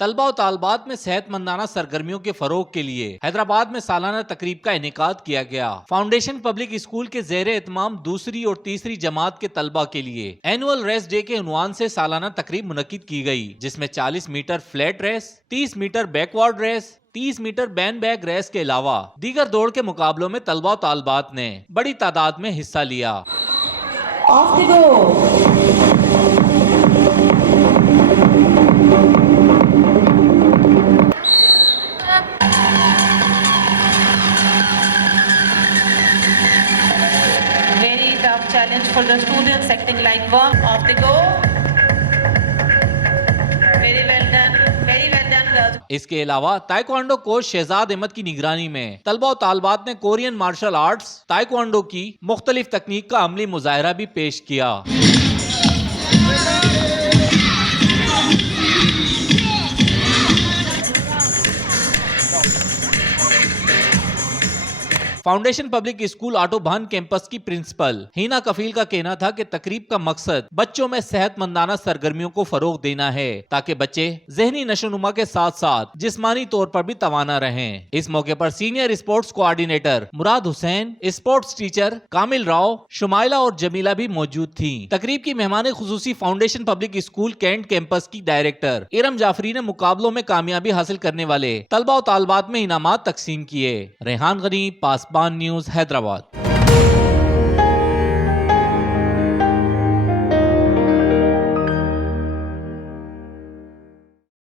तलबा और तालबात में सेहतमंदाना सरगर्मियों के फरोग के लिए हैदराबाद में सालाना तकरीब का इनेकाद किया गया। फाउंडेशन पब्लिक स्कूल के ज़ेरे एहतमाम दूसरी और तीसरी जमात के तलबा के लिए एनुअल रेस डे के उन्वान से सालाना तकरीब मुनक्किद की गई, जिसमें 40 metre flat race, 30 metre backward race, 30 metre bean bag race के अलावा दीगर दौड़ के मुकाबलों में तलबा और तालबात ने बड़ी तादाद में हिस्सा लिया। Very tough challenge for the students acting like worm. Off they go. Very well done girls. इसके अलावा ताइक्वांडो कोच शहजाद अहमद की निगरानी में तलबा और तालबात ने कोरियन मार्शल आर्ट्स ताइक्वांडो की मुख्तलिफ तकनीक का अमली मुजाहरा भी पेश किया। फाउंडेशन पब्लिक स्कूल आटोभान कैंपस की प्रिंसिपल हिना कफील का कहना था कि तकरीब का मकसद बच्चों में सेहतमंदाना सरगर्मियों को फरोग देना है, ताकि बच्चे जहनी नशोनुमा के साथ साथ जिस्मानी तौर पर भी तवाना रहें। इस मौके पर senior sports coordinator Murad Hussain, sports teacher Kamil Rao, Shumaila और जमीला भी मौजूद थी। तकरीब की मेहमान खुसूसी foundation public school cantt campus की डायरेक्टर इरम जाफरी ने मुकाबलों में कामयाबी हासिल करने वाले तलबा और तालबात में इनामात तकसीम किए। रेहान गनी, पासबान न्यूज, हैदराबाद।